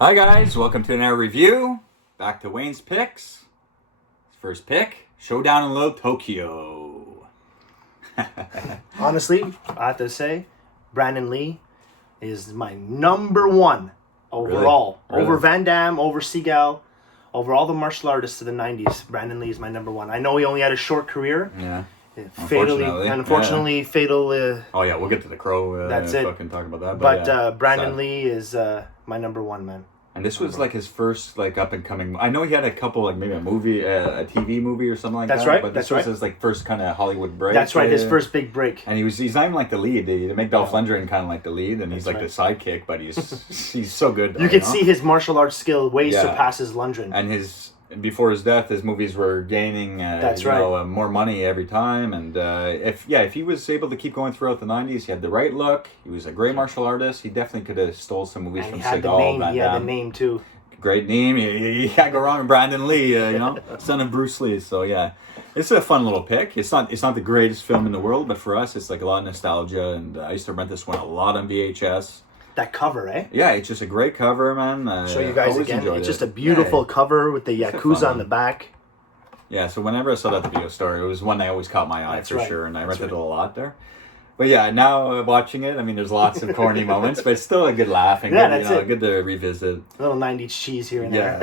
Hi guys, welcome to another review. Back to Wayne's picks. First pick, Showdown in Little Tokyo. Honestly, I have to say, Brennan Leaney is my number one overall. Really? Over Van Damme, over Seagal, over all the martial artists of the 90s. Brennan Leaney is my number one. I know he only had a short career. Yeah. Unfortunately, fatal. Oh yeah, we'll get to the Crow. That's it. Fucking talk about that. But yeah, Brennan Leaney is my number one, man. And this was like his first like up and coming. I know he had a couple like maybe a movie, a TV movie or something like That's that. right. But this That's was right. his like first kind of Hollywood break. That's right. His first big break. And he's not even like the lead. They make Dolph Lundgren kind of like the lead, and he's like the sidekick. But he's so good. You can see his martial arts skill way surpasses Lundgren. And before his death, his movies were gaining more money every time. And if he was able to keep going throughout the 90s, he had the right look. He was a great martial artist. He definitely could have stole some movies from Seagal. He had the name too. Great name. You can't go wrong with Brennan Leaney, son of Bruce Lee. So yeah, it's a fun little pick. It's not the greatest film in the world, but for us, it's like a lot of nostalgia. And I used to rent this one a lot on VHS. That cover, eh? Yeah, it's just a great cover, man. Show you guys again. It's just a beautiful cover with the Yakuza on the back. Yeah, so whenever I saw that at the video store, it was one that always caught my eye sure, and I rented it a lot there. But yeah, now watching it, I mean, there's lots of corny moments, but it's still a good laugh and good to revisit. A little 90s cheese here and there.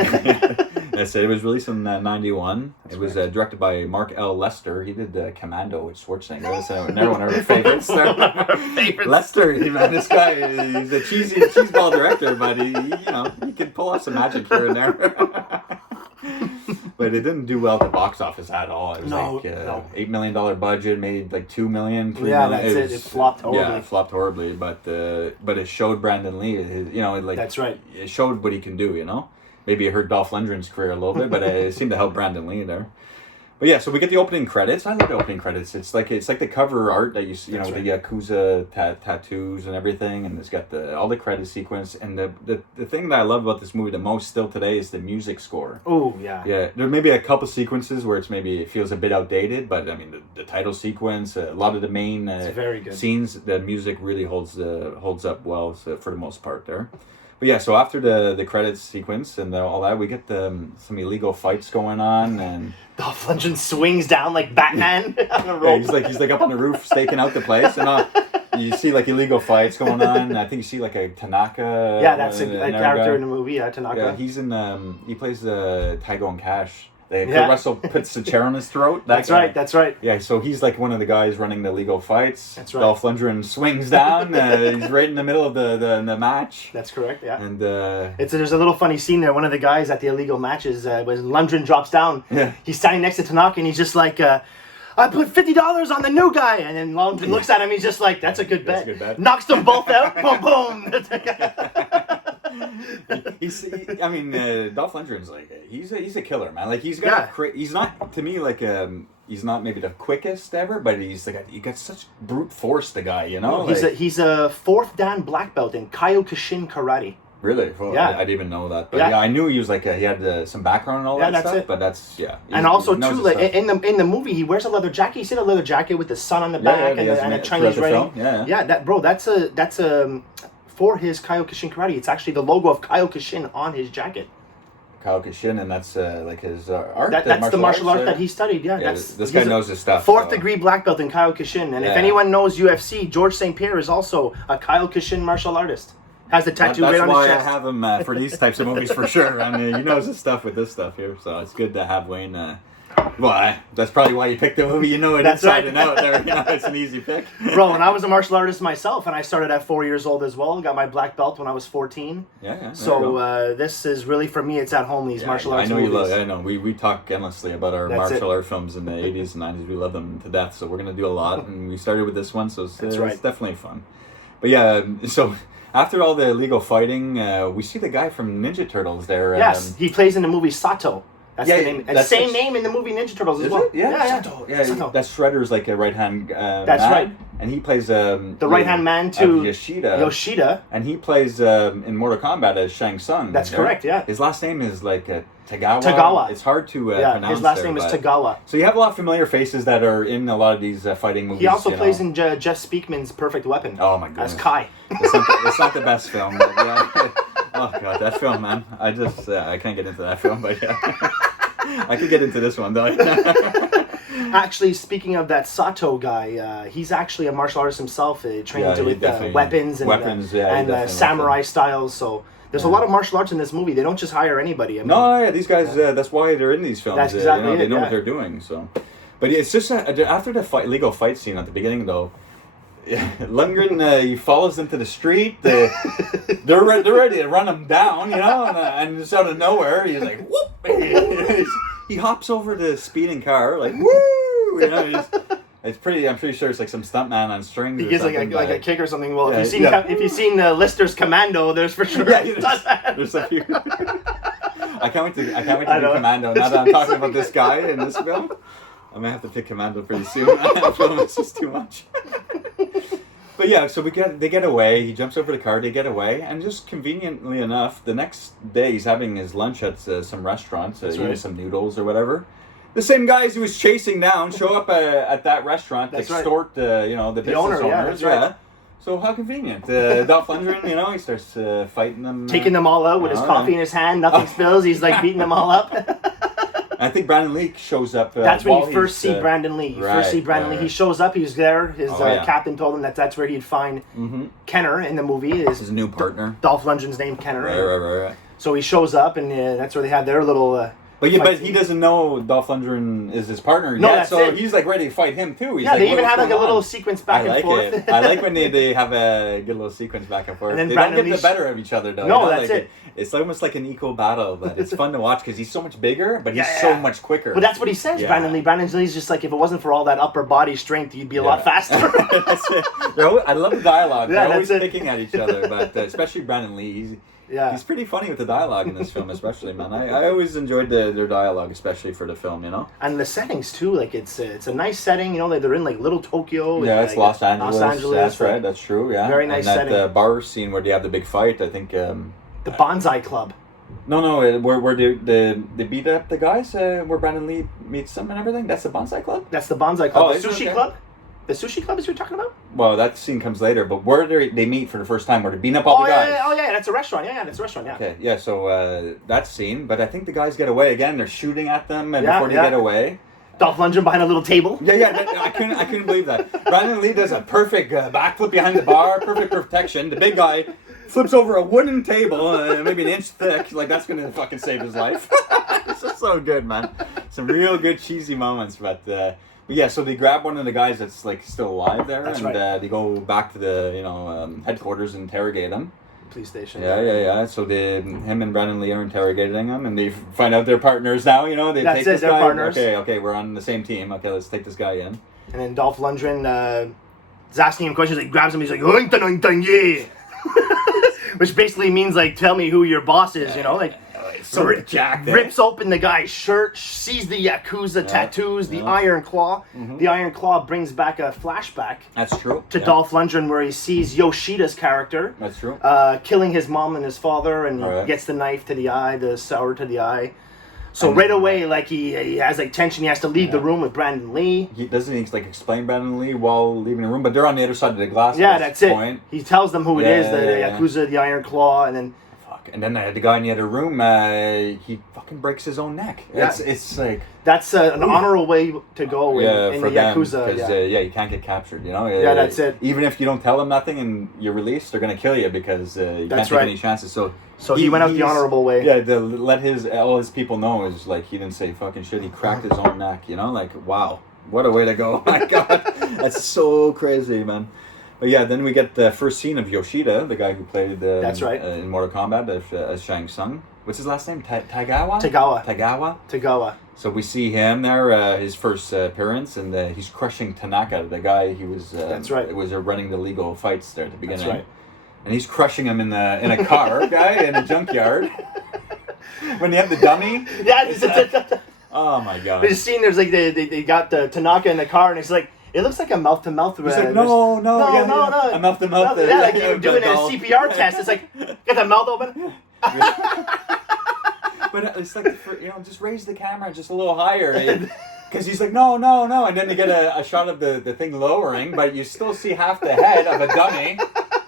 That's it. It was released in 91. It was directed by Mark L. Lester. He did Commando with Schwarzenegger. So another one of our favorites. Lester, man, this guy, he's a cheeseball director, but he can pull off some magic here and there. But it didn't do well at the box office at all. It was $8 million budget, made like $2 million, $3 million. That's it. It flopped horribly. Yeah, it flopped horribly. But it showed Brennan Leaney. That's right. It showed what he can do. Maybe it hurt Dolph Lundgren's career a little bit, but it seemed to help Brennan Leaney there. But yeah, so we get the opening credits. I love the opening credits. It's like the cover art that you see, with the Yakuza tattoos and everything, and it's got all the credit sequence. And the thing that I love about this movie the most still today is the music score. Oh yeah. Yeah, there may be a couple sequences where it feels a bit outdated, but I mean the title sequence, a lot of the main very good scenes, the music really holds up well for the most part there. But yeah, so after the credits sequence and all that, we get some illegal fights going on, and Dolph Lundgren swings down like Batman on a rope. Yeah, he's like up on the roof staking out the place, and you see like illegal fights going on. I think you see like a Tanaka. Yeah, that's a character in the movie. Yeah, Tanaka. Yeah, he's in. He plays Tygo and Cash. Kurt Russell puts the chair on his throat. That's right. Yeah, so he's like one of the guys running the legal fights. That's right. Dolph Lundgren swings down. He's right in the middle of the match. That's correct, yeah. And there's a little funny scene there. One of the guys at the illegal matches, when Lundgren drops down, he's standing next to Tanaka and he's just like, I put $50 on the new guy. And then Lundgren looks at him, he's just like, that's a good bet. That's a good bet. Knocks them both out. Boom, boom. Dolph Lundgren's like he's a killer, man. Like he's got he's not to me like he's not maybe the quickest ever, but he's like he got such brute force. The guy, He's a fourth Dan black belt in Kyokushin karate. Really? Well, I didn't even know that. But I knew he was like he had some background and all that stuff. It. But that's And also too, like in the movie, he wears a leather jacket. You see the leather jacket with the sun on the back and a Chinese writing. That's a for his Kyokushin karate. It's actually the logo of Kyokushin on his jacket. Kyokushin, and that's like his art. That's the martial art that he studied. Yeah, this guy knows his stuff. Fourth degree black belt in Kyokushin, and if anyone knows UFC, George St. Pierre is also a Kyokushin martial artist. Has the tattoo right on his chest. That's why I have him for these types of movies for sure. I mean, he knows his stuff with this stuff here, so it's good to have Wayne. That's probably why you picked the movie. You know it inside and out there. It's an easy pick. Bro, and I was a martial artist myself, and I started at 4 years old as well. Got my black belt when I was 14. Yeah. So this is really, for me, it's at home, these martial arts movies. I know. We talk endlessly about our martial art films in the 80s and 90s. We love them to death, so we're going to do a lot. And we started with this one, so it's definitely fun. But yeah, so after all the illegal fighting, we see the guy from Ninja Turtles there. Yes, he plays in the movie Sato. That's the name. And same name in the movie Ninja Turtles as well. Yeah. Sato. That Shredder's like a right-hand That's man. right. And he plays the right-hand man to Yoshida. And he plays in Mortal Kombat as Shang Tsung. That's correct, yeah. His last name is like Tagawa. Tagawa. It's hard to pronounce. His last name is Tagawa. So you have a lot of familiar faces that are in a lot of these fighting movies. He also plays in Jeff Speakman's Perfect Weapon. Oh my goodness. As Kai. It's not the best film. But Oh god, that film, man. I just I can't get into that film, but yeah, I could get into this one though. Actually, speaking of that Sato guy, he's actually a martial artist himself, trained with weapons and samurai styles. So there's a lot of martial arts in this movie. They don't just hire anybody. I mean, these guys. That's why they're in these films. That's exactly it. They know what they're doing. So, but it's just after the legal fight scene at the beginning, though. Lundgren, he follows them to the street. They're ready to run him down, and just out of nowhere, he's like, whoop! He hops over the speeding car, like, woo! It's pretty. I'm pretty sure it's like some stuntman on strings. He gives like a kick or something. Well, if you've seen Lister's Commando, there's for sure. There's a few. I can't wait to do Commando. Now that I'm talking about this guy in this film, I might have to pick Commando pretty soon. That film is just too much. But yeah, so they get away. He jumps over the car. They get away, and just conveniently enough, the next day he's having his lunch at some restaurant, eating some noodles or whatever. The same guys he was chasing down show up at that restaurant, extort the business owners. Right. So how convenient. Dolph Lundgren, he starts fighting them, taking them all out with his coffee in his hand. Nothing spills. He's like beating them all up. I think Brandon Lee shows up. That's when you first see Brandon Lee. Lee. He shows up. He's there. His captain told him that's where he'd find Kenner in the movie. His new partner. Dolph Lundgren's name, Kenner. Right. So he shows up, and that's where they have their little. But he doesn't know Dolph Lundgren is his partner yet, he's like ready to fight him too. He's they even have like a little sequence back and forth. I like when they have a good little sequence back and forth. And then they don't get the better of each other though. No, that's it. It's almost like an equal battle, but it's fun to watch because he's so much bigger, but he's so much quicker. But that's what he says, Brandon Lee. Brandon Lee's just like, if it wasn't for all that upper body strength, you'd be a lot faster. That's it. I love the dialogue. They're always picking at each other, but especially Brandon Lee. He's pretty funny with the dialogue in this film, especially, man. I always enjoyed their dialogue, especially for the film, And the settings too, like it's a nice setting, they're in like little Tokyo. Yeah, it's Los Angeles. That's right, that's true. Yeah, very nice setting. And that bar scene where they have the big fight, I think. The Bonsai Club. No, where they beat up the guys, where Brandon Lee meets them and everything. That's the Bonsai Club. That's the Bonsai Club. The Sushi Club. The Sushi Club is what you're talking about? Well, that scene comes later, but where they meet for the first time, where they're beating up all the guys. That's a restaurant. That's a restaurant, Okay, yeah, so that scene, but I think the guys get away again. They're shooting at them before they get away. Dolph Lundgren behind a little table. I couldn't believe that. Brandon Lee does a perfect backflip behind the bar, perfect protection. The big guy flips over a wooden table, maybe an inch thick. Like, that's going to fucking save his life. It's just so good, man. Some real good cheesy moments, but yeah, so they grab one of the guys that's like still alive there, they go back to the headquarters and interrogate him. Police station. Yeah. So him and Brennan Lee are interrogating him, and they find out they're partners now. They take this guy. Partners. Okay, we're on the same team. Okay, let's take this guy in. And then Dolph Lundgren is asking him questions. He grabs him. He's like, "Oink, which basically means like, tell me who your boss is. So jacked. Rips open the guy's shirt, sees the Yakuza tattoos, the Iron Claw. Mm-hmm. The Iron Claw brings back a flashback. That's true. To Dolph Lundgren, where he sees Yoshida's character. That's true. Killing his mom and his father, and he gets the knife to the eye, the sword to the eye. So right away, like he has like tension. He has to leave the room with Brandon Lee. He doesn't like explain Brandon Lee while leaving the room, but they're on the other side of the glass. Yeah, that's it. He tells them who it is, the Yakuza, the Iron Claw, and then. And then the guy in the other room, he fucking breaks his own neck. Yeah. It's like... That's an honorable way to go in the Yakuza. Because, you can't get captured, that's it. Even if you don't tell them nothing and you're released, they're going to kill you because you can't take any chances. So he went out the honorable way. Yeah, to let all his people know is like, he didn't say fucking shit. He cracked his own neck, like, wow. What a way to go. Oh my God. That's so crazy, man. But yeah, then we get the first scene of Yoshida, the guy who played in Mortal Kombat as Shang Tsung. What's his last name? Tagawa? Tagawa. So we see him there, his first appearance, and he's crushing Tanaka, the guy he was. Was running the legal fights there at the beginning. That's right. And he's crushing him in a car, in a junkyard. When they have the dummy. Yeah. Oh my God. There's a scene. There's like they got the Tanaka in the car, and it's like. It looks like a mouth-to-mouth. He's like, no. A mouth-to-mouth. Yeah, like you're doing a CPR test. It's like, get that mouth open. But it's like, just raise the camera just a little higher. Because he's like, no. And then they get a shot of the thing lowering, but you still see half the head of a dummy.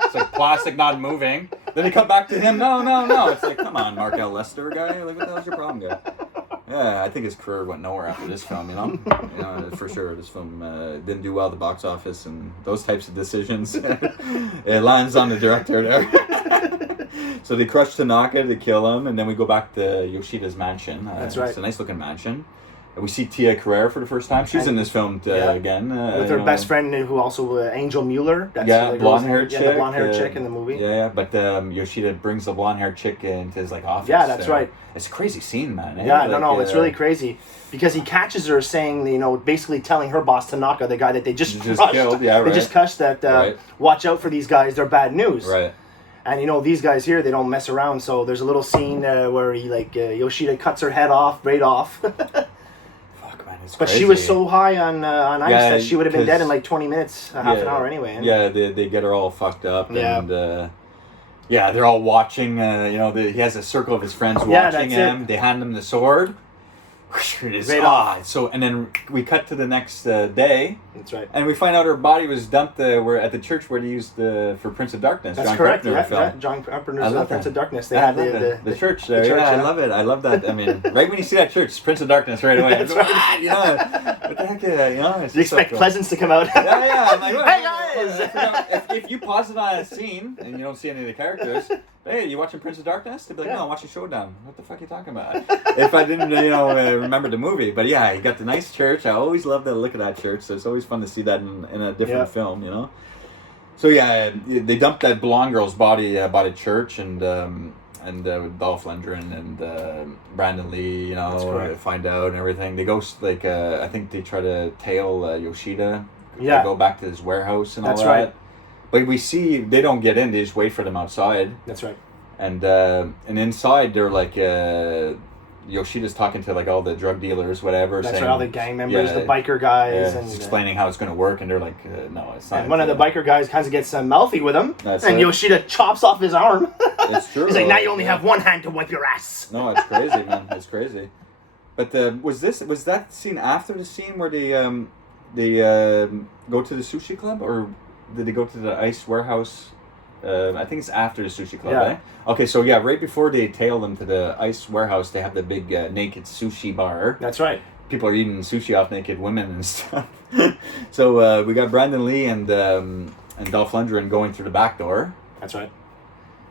It's like plastic not moving. Then they come back to him. No. It's like, come on, Mark L. Lester guy. Like, what the hell's your problem, guy? Yeah, I think his career went nowhere after this film, you know? For sure, this film didn't do well at the box office, and those types of decisions, it lands on the director there. So they crush Tanaka to kill him, and then we go back to Yoshida's mansion. That's right. It's a nice-looking mansion. We see Tia Carrere for the first time. She's in this film again. With her best friend, who also Angel Mueller. That's blonde-haired chick. Yeah, the blonde-haired chick in the movie. Yeah, but Yoshida brings the blonde-haired chick into his office. Yeah, that's right. It's a crazy scene, man. Yeah, it's really crazy. Because he catches her saying, basically telling her boss, Tanaka, the guy that they just crushed. Killed. Yeah, right. They just crushed that, watch out for these guys, they're bad news. Right. And these guys here, they don't mess around. So there's a little scene where he Yoshida cuts her head off, right off. But she was so high on ice that she would have been dead in 20 minutes, half an hour anyway. Yeah, they get her all fucked up. And they're all watching. He has a circle of his friends watching him. They hand him the sword. It is and then we cut to the next day. That's right. And we find out her body was dumped we're at the church where they used for Prince of Darkness. That's John correct. Carpenter's film. John Carpenter's Prince of Darkness. They had the church there. I love it. I love that. I mean, right when you see that church, Prince of Darkness right away. That's right. What the heck? You expect Pleasance to come out. Yeah. I'm like, hey guys! If you pause it on a scene and you don't see any of the characters, hey, you watching Prince of Darkness? They'd be like, no, I'm watching Showdown. What the fuck are you talking about? If I didn't, remember the movie. But yeah, you got the nice church. I always love the look of that church. So it's always fun to see that in a different film, So yeah, they dumped that blonde girl's body by the church, and with Dolph Lundgren and Brennan Leaney, find out and everything. They go I think they try to tail Yoshida. Yeah. They go back to his warehouse and all that. That's right. But we see they don't get in; they just wait for them outside. That's right. And inside they're Yoshida's talking to all the drug dealers, whatever. That's saying, right, all the gang members, the biker guys, and explaining how it's going to work, and they're like, "No, it's not." And one of the biker guys kind of gets mouthy with him, and Yoshida chops off his arm. It's true. He's like, "Now you only have one hand to wipe your ass." No, it's crazy, man. It's crazy. But was that scene after the scene where they go to the sushi club, or did they go to the ice warehouse? I think it's after the sushi club, eh? Okay, so right before they tail them to the ice warehouse, they have the big naked sushi bar. That's right. People are eating sushi off naked women and stuff. So we got Brennan Lee and Dolph Lundgren going through the back door. That's right.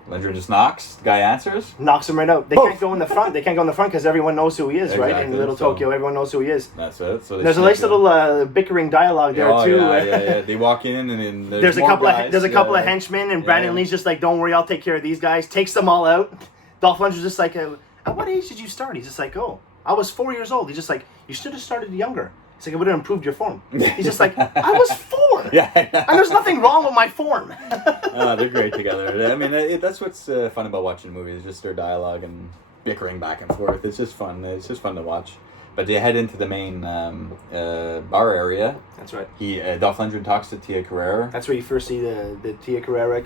Lundgren just knocks. The guy answers. Knocks him right out. They can't go in the front. They can't go in the front because everyone knows who he is, right? In Little Tokyo, everyone knows who he is. That's it. So there's a nice little bickering dialogue there too. Yeah. They walk in and then there's a couple of henchmen, and Brennan Lee's just like, "Don't worry, I'll take care of these guys." Takes them all out. Dolph Lundgren's just like, "At what age did you start?" He's just like, "Oh, I was 4 years old." He's just like, "You should have started younger." He's like, "It would have improved your form." He's just like, "I was 4." Yeah. And there's nothing wrong with my form. They're great together. I mean, that's what's fun about watching movies, just their dialogue and bickering back and forth. It's just fun. It's just fun to watch. But they head into the main bar area. That's right. Dolph Lundgren talks to Tia Carrere. That's where you first see the Tia Carrere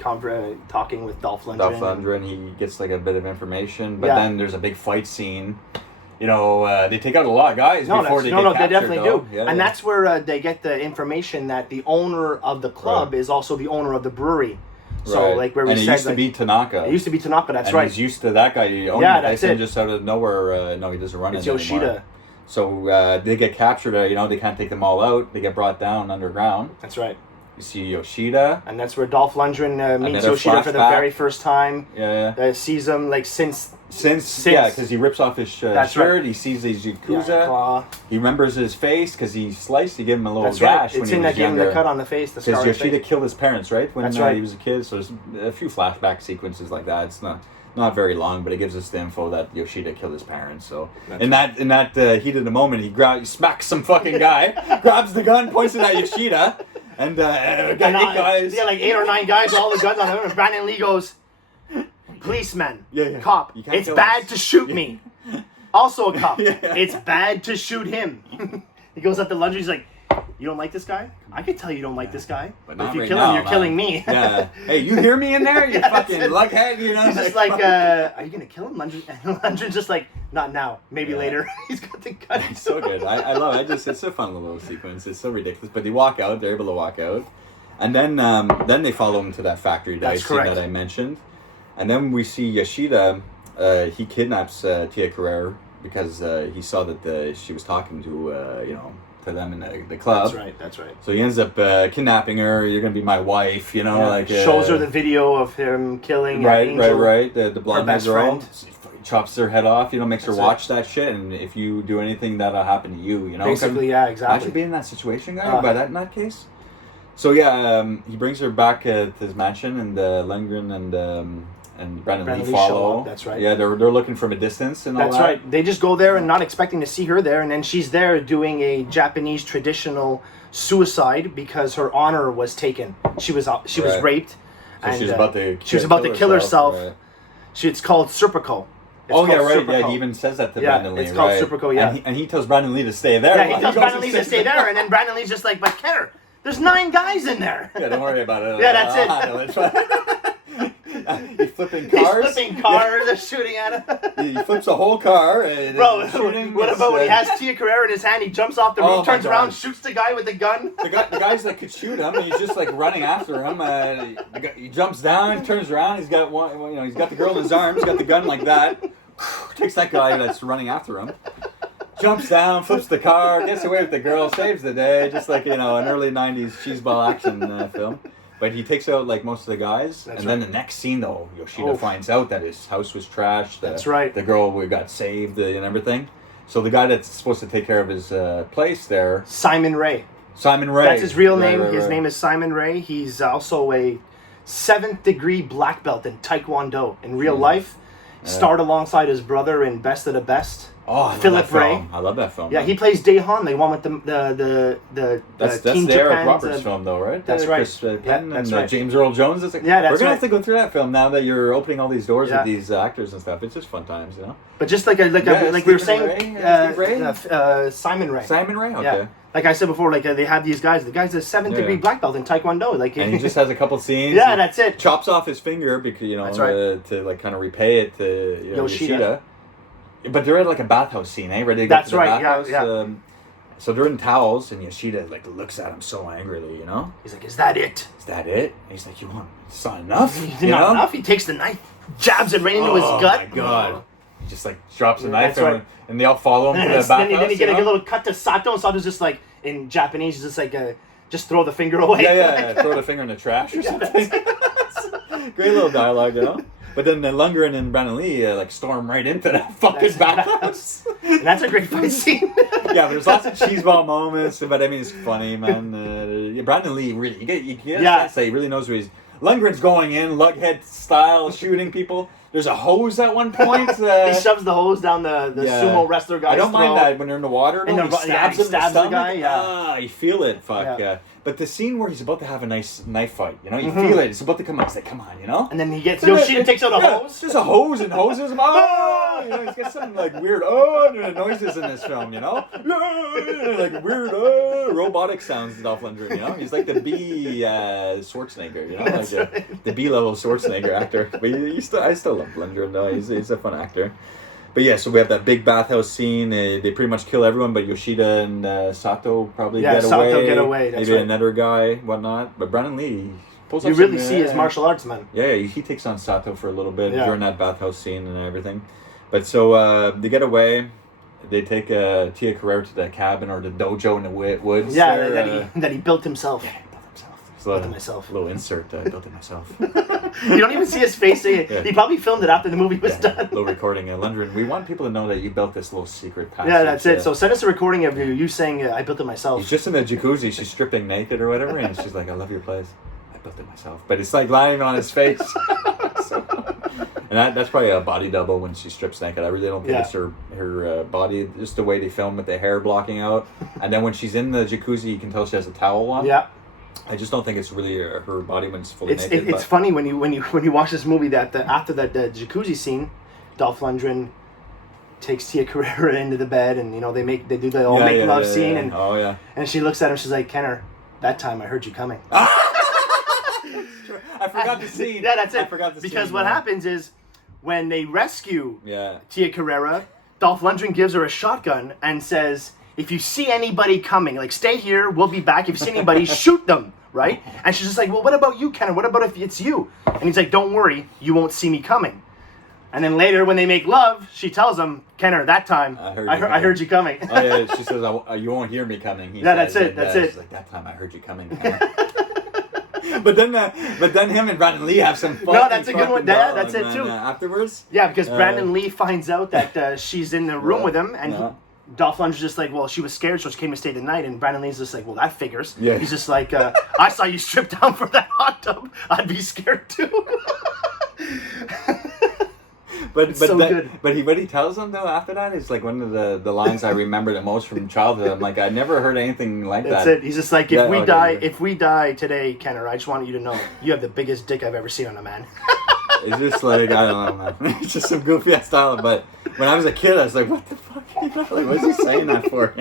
talking with Dolph Lundgren. Dolph Lundgren, he gets a bit of information, but then there's a big fight scene. They take out a lot of guys before they get captured. They definitely do. Yeah, and that's where they get the information that the owner of the club is also the owner of the brewery. So, where we said... And it used to be Tanaka. It used to be Tanaka, that's right. He's used to that guy owning the place, and just out of nowhere, no, he doesn't run it anymore. It's Yoshida. So, they get captured, they can't take them all out. They get brought down underground. That's right. You see Yoshida. And that's where Dolph Lundgren meets Yoshida for the very first time. Yeah. Sees him, since because he rips off his shirt. Right. He sees his Yakuza. He remembers his face because he sliced. He gave him a little gash when he was younger. It's in that the cut on the face. Because Yoshida killed his parents, right? When he was a kid. So there's a few flashback sequences like that. It's not very long, but it gives us the info that Yoshida killed his parents. So in that heat of the moment, he smacks some fucking guy, grabs the gun, points it at Yoshida, and got 8 guys. Yeah, 8 or 9 guys, all the guns on them. And Brennan Lee goes, "Policeman, cop, it's bad to shoot me." Also a cop, it's bad to shoot him. He goes up to Lundgren, he's like, "You don't like this guy? I could tell you don't like this guy. But if you kill him, you're killing me." Hey, you hear me in there? You fucking luckhead, He's just like, "Are you going to kill him?" Lundgren's just like, "Not now, maybe later." He's got the gun. It's so good. I love it. It's a fun little sequence. It's so ridiculous. But they walk out. They're able to walk out. And then they follow him to that factory that I mentioned. And then we see Yoshida. He kidnaps Tia Carrere because he saw that she was talking to to them in the club. That's right. So he ends up kidnapping her. You're gonna be my wife, shows her the video of him killing Angel, right. The blonde best friend. He chops her head off. Makes her watch that shit. And if you do anything, that'll happen to you. Basically, yeah, exactly. Imagine being in that situation, guy. By that in that case. So he brings her back to his mansion, and Lundgren and Brennan Lee follow. That's right. Yeah, they're looking from a distance and all that. That's right. They just go there and not expecting to see her there, and then she's there doing a Japanese traditional suicide because her honor was taken. She was raped. So and she was about to kill herself. Right. It's called seppuku. Yeah, he even says that to Brennan Lee. It's called seppuku, yeah. And he tells Brennan Lee to stay there. Yeah, he tells Brennan Lee to stay there, and then Brennan Lee's just like, but Kenner, there's 9 guys in there. Yeah, don't worry about it. Yeah, that's it. He's flipping cars. They're shooting at him. He flips a whole car. And bro, what about when he has Tia Carrere in his hand, he jumps off the roof, turns around, shoots the guy with the gun? The guys that could shoot him, and he's just like running after him. He jumps down, turns around, he's got he's got the girl in his arms, he's got the gun like that. Takes that guy that's running after him. Jumps down, flips the car, gets away with the girl, saves the day, just like, an early 90s cheeseball action film. But he takes out, most of the guys. Then the next scene, though, Yoshida finds out that his house was trashed. That's right. The girl got saved and everything. So the guy that's supposed to take care of his place there... Simon Ray. That's his real name. His name is Simon Ray. He's also a 7th degree black belt in Taekwondo. In real life, starred alongside his brother in Best of the Best. Oh, Philip Ray. I love that film. Yeah, he plays Daehan, the one with the that's Team the Eric Japan, Roberts film, though, right? That's right. Chris Penn and James Earl Jones. That's we're gonna right. have to go through that film now that you're opening all these doors with these actors and stuff. It's just fun times, But just like we were saying, Simon Ray. Simon Ray, okay. Yeah. Like I said before, they have these guys. The guy's a 7th degree black belt in Taekwondo. And he just has a couple scenes. Yeah, that's it. Chops off his finger because that's right. to kind of repay it to Yoshida. But they're at a bathhouse scene, eh? Ready to get to the bathhouse. Yeah. So they're in towels, and Yoshida looks at him so angrily, He's like, "Is that it? Is that it?" And he's like, "It's not enough." Not enough. He takes the knife, jabs it right into his gut. Oh my god! He just drops the knife, and they all follow him to the bathhouse. Then you get a little cut to Sato, and Sato's just like in Japanese, he's just like, just throw the finger away. Yeah. Throw the finger in the trash or something. Great little dialogue, But then Lundgren and Brennan Lee storm right into that fucking bathhouse. And that's a great fight scene. Yeah, but there's lots of cheeseball moments, but it's funny, man. Brennan Lee really, you get say he really knows where he's. Lundgren's going in, lughead style, shooting people. There's a hose at one point. He shoves the hose down the sumo wrestler guy's I don't mind that when they're in the water. He stabs the guy. Yeah, you feel it. Fuck yeah. But the scene where he's about to have a nice knife fight, you feel it. It's about to come out. He's like, come on, And then he gets Yoshida takes out a hose. Just a hose and hoses him. He's got some weird noises in this film, like weird robotic sounds. Dolph Lundgren, he's like the B Schwarzenegger, the B level Schwarzenegger actor. But I still love Lundgren though. He's a fun actor. But yeah, so we have that big bathhouse scene. They pretty much kill everyone, but Yoshida and Sato probably get away. Sato get away. That's maybe right. Another guy, whatnot. But Brennan Lee pulls up. You really see his martial arts, man. Yeah, he takes on Sato for a little bit during that bathhouse scene and everything. But so they get away. They take Tia Carrere to the cabin or the dojo in the woods. Yeah, that he built himself. Yeah, he built himself. Built it myself. A little insert. I built it myself. You don't even see his face. He probably filmed it after the movie was done. Little recording. Lundgren, we want people to know that you built this little secret passage. Yeah, that's it. So send us a recording of you saying, I built it myself. He's just in the jacuzzi. She's stripping naked or whatever, and she's like, I love your place. I built it myself. But it's lying on his face. And that's probably a body double when she strips naked. I really don't think it's her body. Just the way they film with the hair blocking out. And then when she's in the jacuzzi, you can tell she has a towel on. Yeah. I just don't think it's really her body when it's fully naked. It's funny when you watch this movie that after the jacuzzi scene, Dolph Lundgren takes Tia Carrere into the bed and they do the whole make love scene and she looks at him, she's like, Kenner, that time I heard you coming. I forgot the scene. Yeah, that's it. I forgot the scene. Because what happens is when they rescue Tia Carrere, Dolph Lundgren gives her a shotgun and says, if you see anybody coming, stay here, we'll be back. If you see anybody, shoot them right? And she's just like, well, what about you, Kenner? What about if it's you? And he's like, don't worry, you won't see me coming. And then later, when they make love, she tells him, Kenner, that time, I heard you coming. Oh, yeah, she says, you won't hear me coming. He says, that's it. She's like, that time I heard you coming. But then him and Brennan Lee have some fun. No, that's a good one. Yeah, that's it too. Afterwards? Yeah, because Brennan Lee finds out that she's in the room with him, and Dolph Lundgren's just like, well, she was scared, so she came to stay the night, and Brennan Lee's just like, well, that figures. Yeah. He's just like, I saw you strip down for that hot tub. I'd be scared too. But what he tells them though after that is like one of the lines I remember the most from childhood. I'm like, I never heard anything like that. That's it. He's just like, if we die today, Kenner, I just want you to know you have the biggest dick I've ever seen on a man. It's just like, I don't know, man. It's just some goofy ass style. But when I was a kid, I was like, what the fuck? Like, what's he saying that for?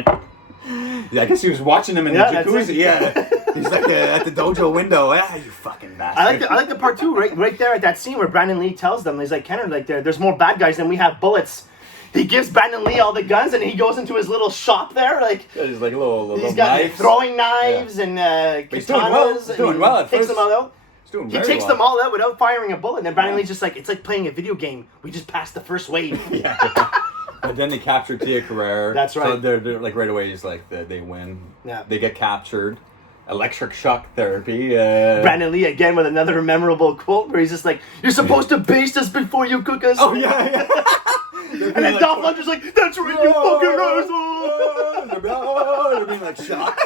Yeah, I guess he was watching him in the jacuzzi. Yeah, he's like at the dojo window. Ah, you fucking bastard. I like the part two right there at that scene where Brennan Lee tells them, he's like, Kenner, like there's more bad guys than we have bullets. He gives Brennan Lee all the guns, and he goes into his little shop there, like he's like little he's got knives. Throwing knives and katanas. He's doing well. He's doing well. Takes them all out. He takes them all out without firing a bullet, and then Brennan Lee's just like, it's like playing a video game. We just passed the first wave. Yeah. But then they capture Tia Carrere. That's right. So they're like right away. He's like they win. Yeah. They get captured. Electric shock therapy. Brennan Lee again with another memorable quote where he's just like, "You're supposed to baste us before you cook us." Oh yeah. And then like, Dolph Lundgren's like, "That's right, you fucking asshole." They're being like shocked.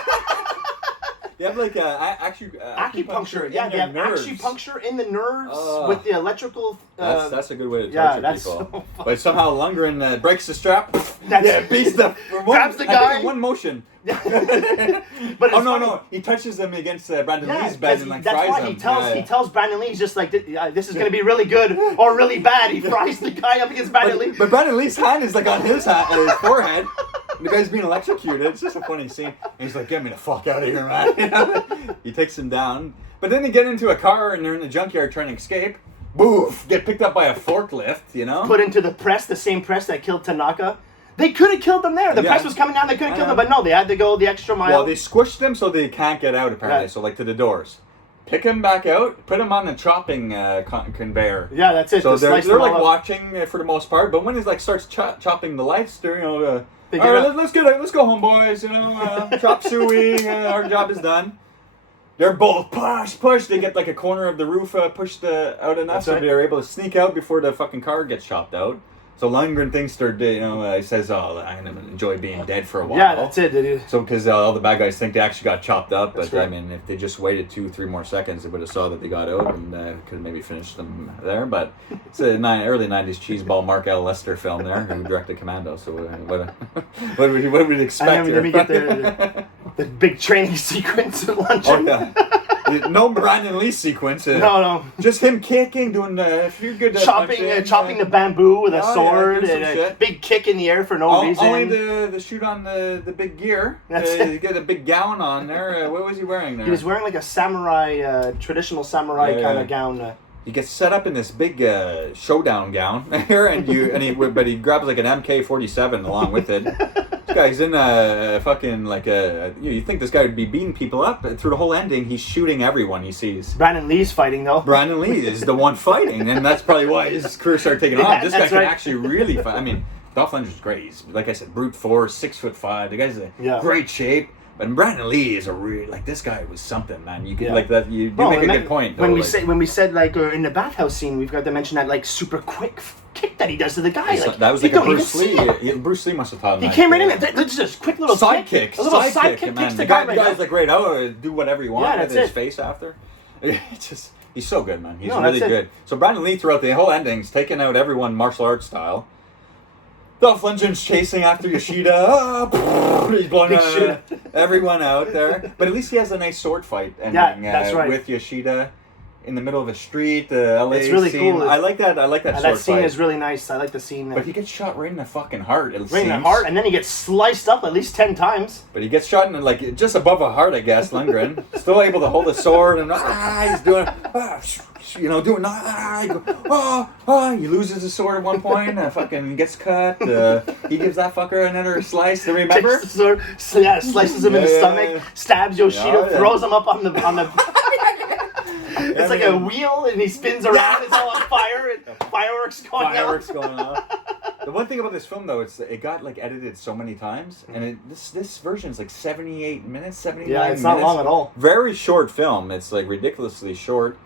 You have like acupuncture. Yeah, they have acupuncture in the nerves with the electrical. That's a good way to torture people. So but somehow Lundgren breaks the strap. Beats the grabs the guy in one motion. But no! He touches them against Brennan Lee's bed and like fries him. He tells Brennan Lee, he's just like, this is going to be really good or really bad. He fries the guy up against Brennan Lee. But Brennan Lee's hand is like on his forehead. The guy's being electrocuted. It's just a funny scene. And he's like, get me the fuck out of here, man. He takes him down. But then they get into a car and they're in the junkyard trying to escape. Boof! Get picked up by a forklift, you know? Put into the press, the same press that killed Tanaka. They could have killed them there. The press was coming down. They could have killed them. But no, they had to go the extra mile. Well, they squished them so they can't get out, apparently. Right. So, like, to the doors. Pick him back out. Put him on the chopping conveyor. Yeah, that's it. So they're like watching for the most part. But when he like starts chopping the lights, they're, you know... all right, let's go home, boys. You know, chop suey. Our job is done. They're both push. They get like a corner of the roof pushed out enough, so they're able to sneak out before the fucking car gets chopped out. So Lundgren thinks he says, "Oh, I'm gonna enjoy being dead for a while." Yeah, that's it. So because all the bad guys think they actually got chopped up, but I mean, if they just waited 2-3 more seconds, they would have saw that they got out and could have maybe finished them there. But it's a early '90s cheeseball Mark L. Lester film there, who directed Commando. So what would we expect? Let me get the big training sequence of Lundgren. Oh yeah. No Brennan Lee sequence. No. Just him kicking, doing a few good chopping the bamboo with a sword, and a big kick in the air for no reason. Only the shoot on the big gear. You get a big gown on there. What was he wearing there? He was wearing like a samurai, traditional samurai kind of gown. He gets set up in this big showdown gown here, but he grabs like an MK-47 along with it. This guy's in a fucking you think this guy would be beating people up, but through the whole ending, he's shooting everyone he sees. Brennan Lee's fighting though. Brennan Lee is the one fighting, and that's probably why his career started taking off. This guy can actually really fight. I mean, Dolph Lundgren's great. He's, like I said, brute force, 6'5". The guy's in great shape. But Brennan Lee is a real this guy was something, man. You could like that. You do make a good point. When we said in the bathhouse scene, we've got to mention that like super quick kick that he does to the guy. That was like a Bruce Lee. Bruce Lee must have taught him. He came right in. That's just quick little side kick. A little side kick kicks the guy. The guy's like, great. Do whatever you want with his face after. It's just he's so good, man. He's really good. So Brennan Lee throughout the whole ending's taking out everyone martial arts style. Dolph Lundgren's chasing after Yoshida. He's blowing everyone out there. But at least he has a nice sword fight ending that's right. with Yoshida in the middle of a street. LA it's really scene. cool. I like that. I like that sword fight. That scene fight. is really nice. I like the scene. But he gets shot right in the fucking heart. Right in the heart, and then he gets sliced up at least 10 times. But he gets shot in just above a heart, I guess. Lundgren still able to hold a sword, and he's doing. doing he loses his sword at one point, fucking gets cut. He gives that fucker another slice. Do you remember? Slices him in the stomach, stabs Yoshida, throws him up on the. It's like a wheel, and he spins around. It's all on fire, and fireworks going off. The one thing about this film, though, it got like edited so many times, and this version is like 78 minutes, 79 minutes. Yeah, it's not long at all. Very short film. It's like ridiculously short.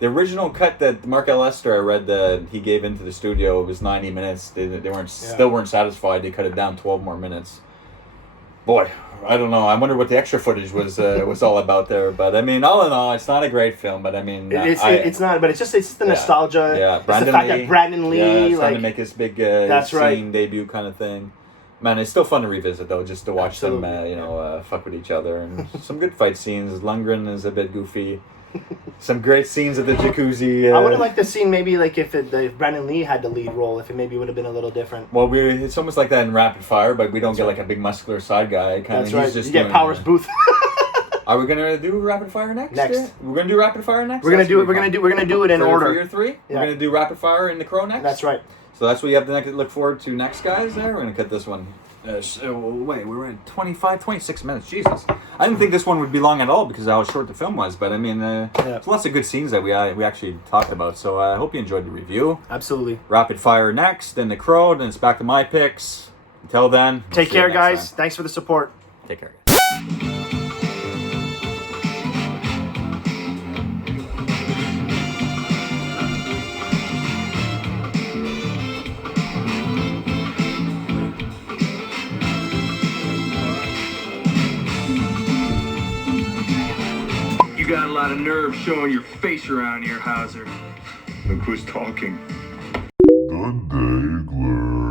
The original cut that Mark L. Lester, I read that he gave into the studio, was 90 minutes. They still weren't satisfied. They cut it down 12 more minutes. Boy, I don't know. I wonder what the extra footage was all about there. But I mean, all in all, it's not a great film. But I mean, it's not. But it's just the nostalgia. Yeah, it's the fact that Brennan Leaney trying to make his big scene debut kind of thing. Man, it's still fun to revisit though, just to watch them, fuck with each other, and some good fight scenes. Lundgren is a bit goofy. Some great scenes at the jacuzzi. I would have liked the scene maybe like if Brennan Lee had the lead role, if it maybe would have been a little different. Well, it's almost like that in Rapid Fire, but we don't get like a big muscular side guy. That's right. You get Powers Booth. Are we gonna do Rapid Fire next? We're gonna do Rapid Fire next. We're gonna do it in order. For year 3, we're gonna do Rapid Fire in The Crow next. That's right. So that's what you have to look forward to next, guys. There, we're gonna cut this one. Wait, we're at 26 minutes. Jesus, I didn't think this one would be long at all because of how short the film was. But I mean, there's lots of good scenes that we actually talked about. So I hope you enjoyed the review. Absolutely. Rapid Fire next, then The Crow, then it's back to my picks. Until then, take care, guys. Thanks for the support. Take care. You got a lot of nerve showing your face around here, Hauser. Look who's talking. The Daigler.